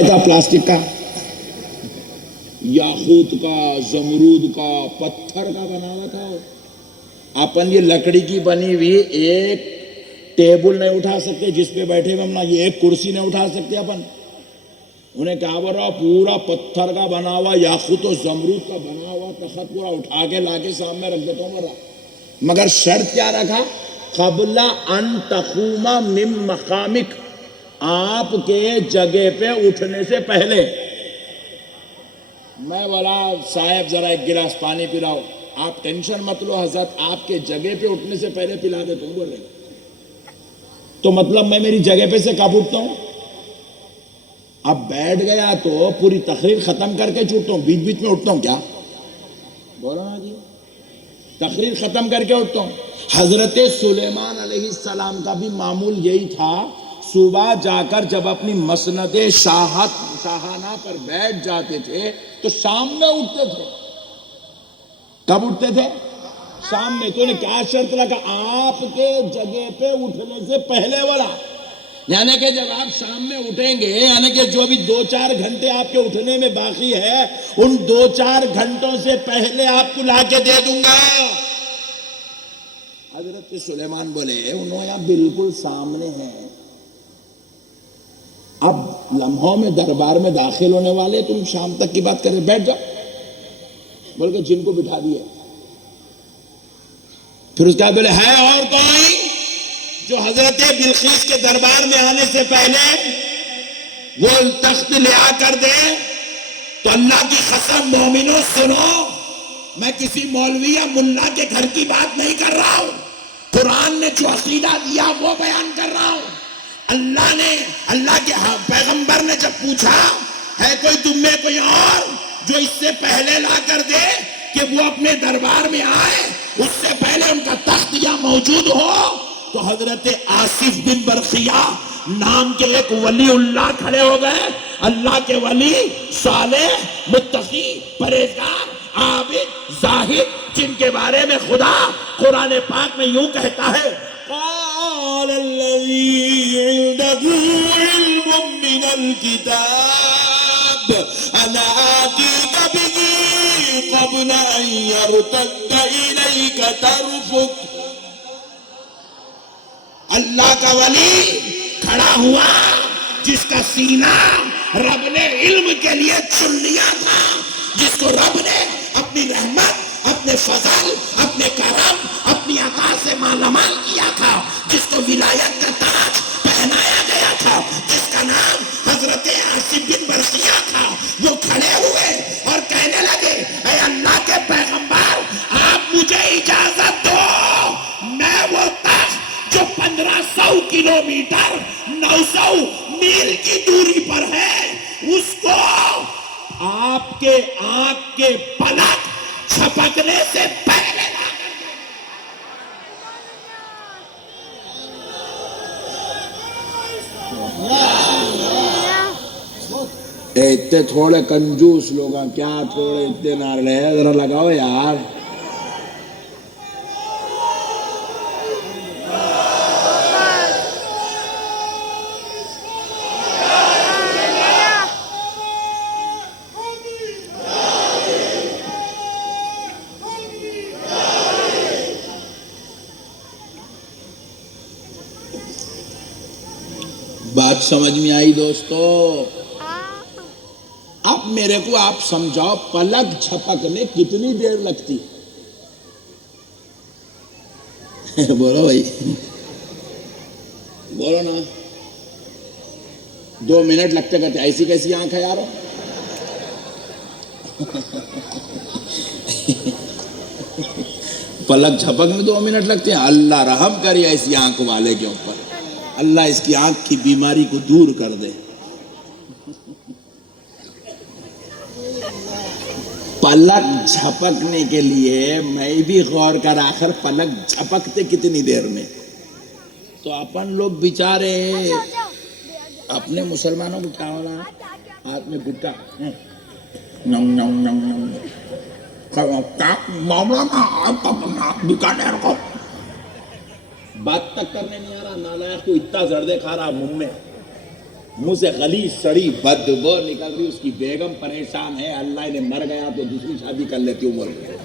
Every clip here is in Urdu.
بنایا تھا پلاسٹک کا؟ یاقوت کا، زمرود کا، پتھر کا بنا ہوا تھا. اپن یہ لکڑی کی بنی ہوئی ایک ٹیبل نہیں اٹھا سکتے جس پہ بیٹھے ہوئے ہم نا، یہ ایک کرسی نہیں اٹھا سکتے اپن. انہیں کیا بول رہا، پورا پتھر کا بنا ہوا، یاقوت و زمرود کا بنا ہوا تخت پورا اٹھا کے لا کے سامنے رکھ دیتا ہوں. مگر شرط کیا رکھا؟ قبل ان تقوم من مقامک، آپ کے جگہ پہ اٹھنے سے پہلے. میں بولا صاحب ذرا ایک گلاس پانی پلاؤ. آپ ٹینشن مت لو حضرت، آپ کے جگہ پہ اٹھنے سے پہلے پلا دیتا ہوں. بولے تو مطلب میں میری جگہ پہ سے کب اٹھتا ہوں؟ اب بیٹھ گیا تو پوری تقریر ختم کر کے چھوٹتا ہوں، بیچ بیچ میں اٹھتا ہوں کیا؟ بولو نا جی، تقریر ختم کر کے اٹھتا ہوں. حضرت سلیمان علیہ السلام کا بھی معمول یہی تھا. صبح جا کر جب اپنی مسند شاہانہ پر بیٹھ جاتے تھے تو شام میں اٹھتے تھے. کب اٹھتے تھے؟ شام میں. تو انہیں کیا شرط رکھا؟ آپ کے جگہ پہ اٹھنے سے پہلے والا. یعنی کہ جب آپ شام میں اٹھیں گے، یعنی کہ جو بھی 2-4 گھنٹے آپ کے اٹھنے میں باقی ہے، ان 2-4 گھنٹوں سے پہلے آپ کو لا کے دے دوں گا. حضرت سلیمان بولے انہوں یہاں بالکل سامنے ہیں، اب لمحوں میں دربار میں داخل ہونے والے، تم شام تک کی بات کریں، بیٹھ جاؤ. بول کے جن کو بٹھا دیے. پھر اس کے بعد بولے ہے اور کوئی جو حضرت بلقیس کے دربار میں آنے سے پہلے وہ تخت لے آ کر دے؟ تو اللہ کی قسم مومنوں سنو، میں کسی مولوی یا ملا کے گھر کی بات نہیں کر رہا ہوں. قرآن نے جو عقیدہ دیا وہ بیان کر رہا ہوں. اللہ کے پیغمبر نے جب پوچھا ہے کوئی تم میں کوئی اور جو اس سے پہلے لا کر دے کہ وہ اپنے دربار میں آئے، اس سے پہلے ان کا تخت یا موجود ہو، تو حضرت آصف بن برقیہ نام کے ایک ولی اللہ کھڑے ہو گئے. اللہ کے ولی، صالح، متقی، پرہیزگار، عابد، زاہد، جن کے بارے میں خدا قرآن پاک میں یوں کہتا ہے قال الذی عنده علم من الكتاب انا آتیک به قبل ان يرتد الیک طرفک. اللہ کا ولی کھڑا ہوا جس کا سینہ رب نے علم کے لیے چن لیا تھا، جس کو رب نے اپنی رحمت، اپنے فضل، اپنے کرم، اپنی عطا سے مالا مال کیا تھا، جس کو ولایت کا تاج پہنایا گیا تھا، جس کا نام حضرت آصف بن برقیہ تھا. وہ کھڑے ہوئے اور کہنے لگے اے اللہ کے پیغمبر، آپ مجھے اجازت دو، میں وہ تخت جو 1500 کلومیٹر 900 میل کی دوری پر ہے، اس کو آپ کے آنکھ کے پلک چھپکنے سے پہلے لا کر دے. اتنے تھوڑے کنجوس لوگ ہیں کیا، تھوڑے اتنے نارے ذرا لگاؤ یار. بات سمجھ میں آئی دوستو؟ اب میرے کو آپ سمجھاؤ پلک جھپکنے کتنی دیر لگتی؟ بولو بھائی، بولو نا. 2 منٹ لگتے کہتے ایسی کیسی آنکھ ہے یارو؟ پلک جھپکنے 2 منٹ لگتے ہیں. اللہ رحم کرے ایسی آنکھ والے کے اوپر، اللہ اس کی آنکھ کی بیماری کو دور کر دے. پلک جھپکنے کے لیے میں بھی غور کر، آخر پلک جھپکتے کتنی دیر میں؟ تو اپن لوگ بیچارے اپنے مسلمانوں کو کیا ہو رہا ہے، ہاتھ میں گٹا بیکانیر کو بات تک کرنے نہیں آ رہا، نالائق کو اتنا زردے کھا رہا منہ میں. منہ سے غلیظ سڑی بدبو نکل رہی، اس کی بیگم پریشان ہے، اللہ نے مر گیا تو دوسری شادی کر لیتی ہوں بول رہی۔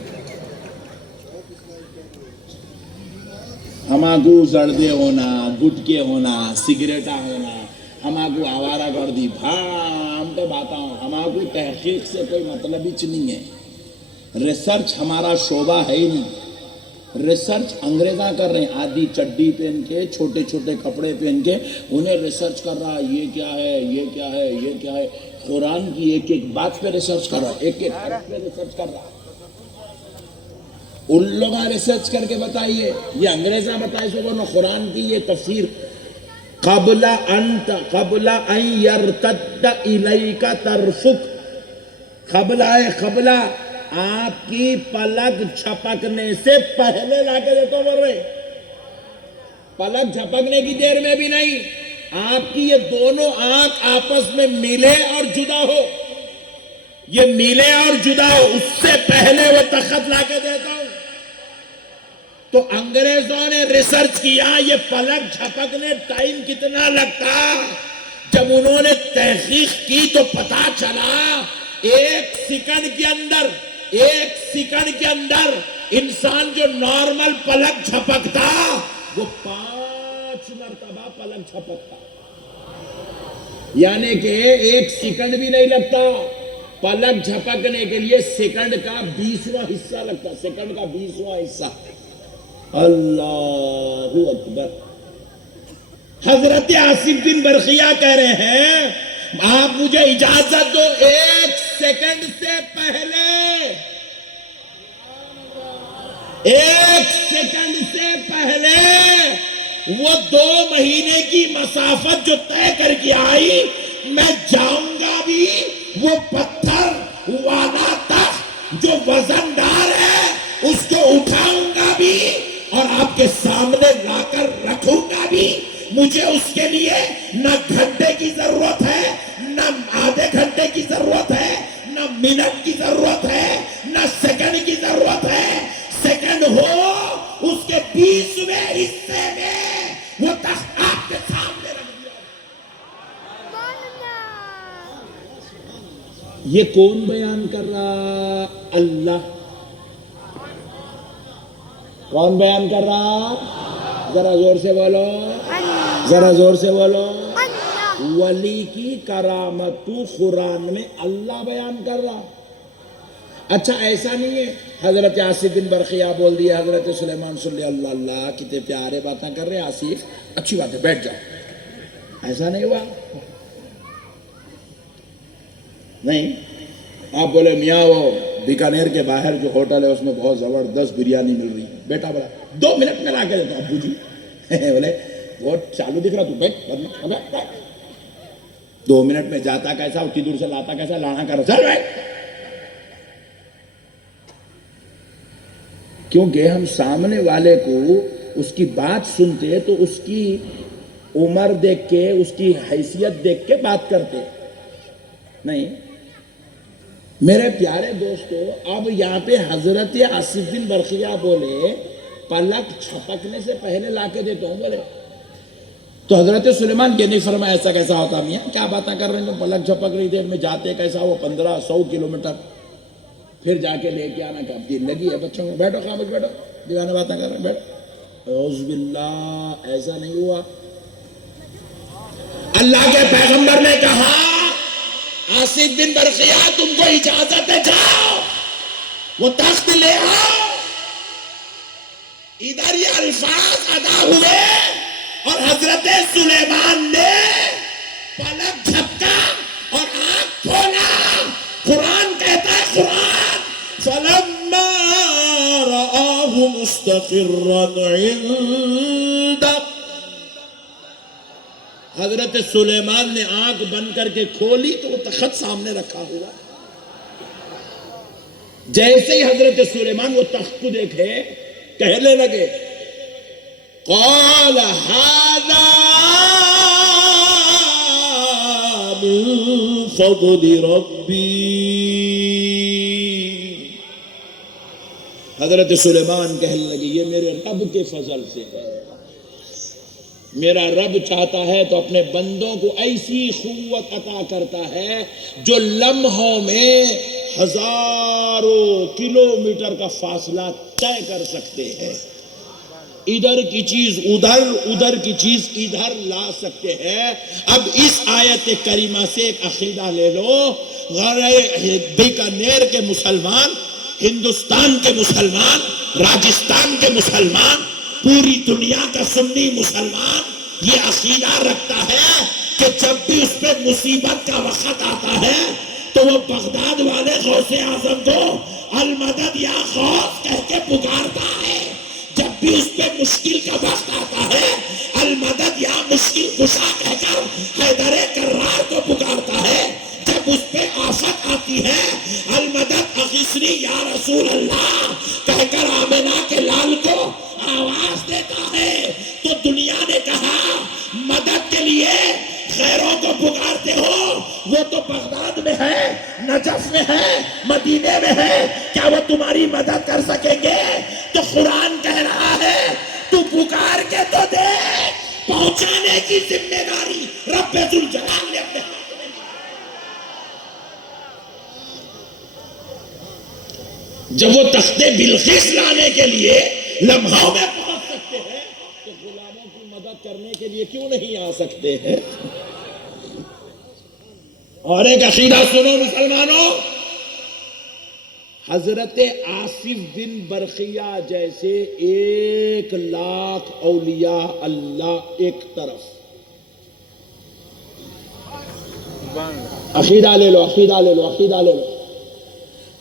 ہماگو زردے ہونا، گٹکے ہونا، سگریٹا ہونا، ہماگو آوارہ گردی ہم تو باتاؤں، ہماگو تحقیق سے کوئی مطلب ہی نہیں ہے، ریسرچ ہمارا شعبہ ہے ہی نہیں۔ ریسرچ انگریزاں کر رہے ہیں، آدھی چڈی پہن کے، چھوٹے چھوٹے کپڑے پہن کے، انہیں ریسرچ کر رہا ہے، یہ کیا ہے، یہ کیا ہے، یہ کیا ہے۔ قرآن کی ایک ایک بات پہ ریسرچ کر رہا ہے، ایک ایک حرف پہ ریسرچ کر رہا ہے۔ ان لوگوں ریسرچ کر کے بتائیے، یہ انگریزاں بتائے سو نا قرآن کی یہ تفسیر، قبل ان یرتد الیک طرفک، قبل آپ کی پلک جھپکنے سے پہلے لا کے دیتا ہوں بول رہے، پلک جھپکنے کی دیر میں بھی نہیں، آپ کی یہ دونوں آنکھ آپس میں ملے اور جدا ہو، یہ ملے اور جدا ہو، اس سے پہلے وہ تخت لا کے دیتا ہوں۔ تو انگریزوں نے ریسرچ کیا یہ پلک جھپکنے ٹائم کتنا لگتا، جب انہوں نے تحقیق کی تو پتا چلا ایک سیکنڈ کے اندر انسان جو نارمل پلک جھپکتا وہ 5 مرتبہ پلک جھپکتا، یعنی کہ 1 سیکنڈ بھی نہیں لگتا پلک جھپکنے کے لیے، سیکنڈ کا 20واں حصہ لگتا، سیکنڈ کا 20واں حصہ۔ اللہ اکبر۔ حضرت آصف بن برقیہ کہہ رہے ہیں آپ مجھے اجازت دو، 1 سیکنڈ سے پہلے، 1 سیکنڈ سے پہلے وہ 2 مہینے کی مسافت جو طے کر کے آئی، میں جاؤں گا بھی وہ پتھر والا تخت جو وزندار ہے اس کو اٹھاؤں گا بھی اور آپ کے سامنے لا کر رکھوں گا بھی۔ مجھے اس کے لیے نہ گھنٹے کی ضرورت ہے، نہ آدھے گھنٹے کی ضرورت ہے، نہ منٹ کی ضرورت ہے، نہ سیکنڈ کی ضرورت ہے۔ سیکنڈ ہو اس کے 20ویں حصے میں وہ تخت آپ کے سامنے رکھ دیا۔ یہ کون بیان کر رہا؟ اللہ۔ کون بیان کر رہا؟ ذرا زور سے بولو، ذرا زور سے بولو۔ ولی کی کرامت قرآن میں اللہ بیان کر رہا۔ اچھا ایسا نہیں ہے حضرت آصف بن برقیہ بول دیا حضرت سلیمان صلی اللہ اللہ کتنے پیارے باتیں کر رہے ہیں آصف، اچھی بات ہے بیٹھ جاؤ، ایسا نہیں ہوا۔ نہیں، آپ بولے میاں وہ بیکانیر کے باہر جو ہوٹل ہے اس میں بہت زبردست بریانی مل رہی ہے، بیٹا بڑا 2 منٹ میں لا کے دیتا ہوں ابو جی۔ بولے وہ چالو دکھ رہا تو بیٹھ، 2 منٹ میں جاتا کیسا، اتنی دور سے لاتا کیسا، لانا کر چل بیٹھ۔ کیونکہ ہم سامنے والے کو اس کی بات سنتے تو اس کی عمر دیکھ کے، اس کی حیثیت دیکھ کے بات کرتے، نہیں۔ میرے پیارے دوستو، اب یہاں پہ حضرت آصف بن برقیہ بولے پلک چھپکنے سے پہلے لا کے دیتا ہوں بولے، تو حضرت سلیمان یہ نہیں فرمایا ایسا کیسا ہوتا میاں، کیا باتیں کر رہے ہیں، پلک جھپک رہی دیر میں جاتے کیسا وہ 1500 کلومیٹر، پھر جا کے لے کے آنا کا دن لگی ہے بچوں کو، بیٹھو خاموش بیٹھو، دیوانے باتیں کر رہے ہیں بیٹھو، اعوذ باللہ، ایسا نہیں ہوا۔ اللہ کے پیغمبر نے کہا آصف بن برقیہ تم کو اجازت ہے، جاؤ وہ تخت لے آؤ۔ ادھر یہ الفاظ ادا ہوئے اور حضرت سلیمان نے پلک جھپکا اور آنکھ کھولا۔ قرآن کہتا ہے، قرآن فَلَمَّا رَآهُ مُسْتَقِرًّا عِندَهُ، حضرت سلیمان نے آنکھ بند کر کے کھولی تو وہ تخت سامنے رکھا ہوا، جیسے ہی حضرت سلیمان وہ تخت کو دیکھے کہنے لگے قال هذا من فضل ربی، حضرت سلیمان کہنے لگے یہ میرے رب کے فضل سے ہے، میرا رب چاہتا ہے تو اپنے بندوں کو ایسی قوت عطا کرتا ہے جو لمحوں میں ہزاروں کلومیٹر کا فاصلہ طے کر سکتے ہیں. ادھر کی چیز ادھر، ادھر کی چیز ادھر لا سکتے ہیں. اب اس آیت کریمہ سے ایک عقیدہ لے لو. بیکانیر کے مسلمان، ہندوستان کے مسلمان، راجستھان کے مسلمان، پوری دنیا کا سنی مسلمان یہ عقیدہ رکھتا ہے کہ جب بھی اس پہ مصیبت کا وقت آتا ہے تو وہ بغداد والے غوث اعظم کو المدد یا غوث کہہ کے پکارتا ہے. جب بھی اس پہ مشکل کا وقت آتا ہے المدد یا مشکل کشا کہہ کر حیدر کرار کو پکارتا ہے. جب اس پہ آفت آتی ہے المدد اغثنی یا رسول اللہ کہہ کر آمنہ کے لال کو آواز دیتا ہے. تو دنیا نے کہا مدد کے لیے غیروں کو پکارتے ہو، وہ تو بغداد میں ہے، نجف میں ہے، مدینے میں ہے، کیا وہ تمہاری مدد کر سکیں گے؟ تو قرآن کہہ رہا ہے تو پکار کے تو دیکھ، پہنچانے کی ذمہ داری رب ذوالجلال نے اپنے ہاتھ میں لی. جب وہ تخت بلقیس لانے کے لیے لمحوں میں پہنچ سکتے ہیں تو غلاموں کی مدد کرنے کے لیے کیوں نہیں آ سکتے ہیں؟ اور ایک عقیدہ سنو مسلمانوں، حضرت آصف بن برقیہ جیسے 1,00,000 اولیاء اللہ ایک طرف. عقیدہ لے لو، عقیدہ لے لو، عقیدہ لے لو.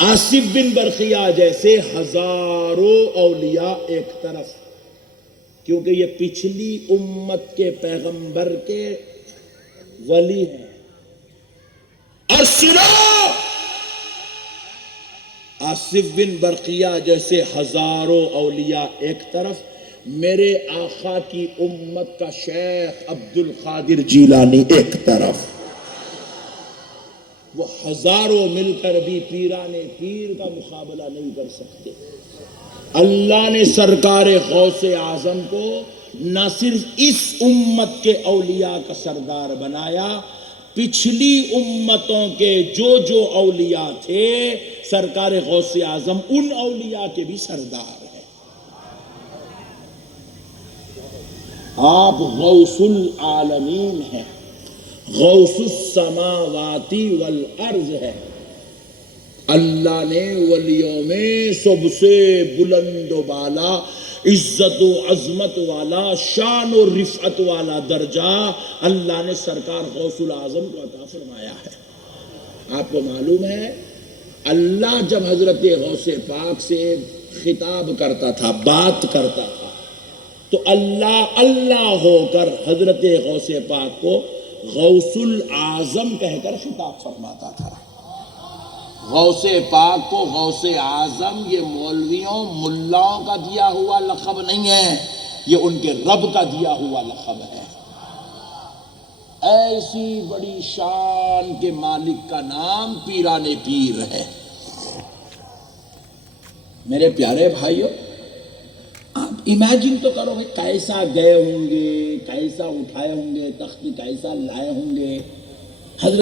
آصف بن برقیہ جیسے ہزاروں اولیاء ایک طرف، کیونکہ یہ پچھلی امت کے پیغمبر کے ولی ہیں. اور سنو، آصف بن برقیہ جیسے ہزاروں اولیاء ایک طرف، میرے آقا کی امت کا شیخ عبد القادر جیلانی ایک طرف. وہ ہزاروں مل کر بھی پیرانے پیر کا مقابلہ نہیں کر سکتے. اللہ نے سرکار غوث اعظم کو نہ صرف اس امت کے اولیاء کا سردار بنایا، پچھلی امتوں کے جو اولیاء تھے سرکار غوث اعظم ان اولیاء کے بھی سردار ہیں. آپ غوث العالمین ہیں، غوث السماواتی والارض ہے. اللہ نے ولیوں میں سب سے بلند و بالا، عزت و عظمت والا، شان و رفعت والا درجہ اللہ نے سرکار غوث العظم کو عطا فرمایا ہے. آپ کو معلوم ہے اللہ جب حضرت غوث پاک سے خطاب کرتا تھا، بات کرتا تھا، تو اللہ اللہ ہو کر حضرت غوث پاک کو غوث العظم کہہ کر خطاب فرماتا تھا. غوث پاک کو غوث اعظم یہ مولویوں ملاؤں کا دیا ہوا لقب نہیں ہے، یہ ان کے رب کا دیا ہوا لقب ہے. ایسی بڑی شان کے مالک کا نام پیران پیر ہے. میرے پیارے بھائیو، آپ امیجن تو کرو کہ کیسا گئے ہوں گے، کیسا اٹھائے ہوں گے، تخت کیسا لائے ہوں گے.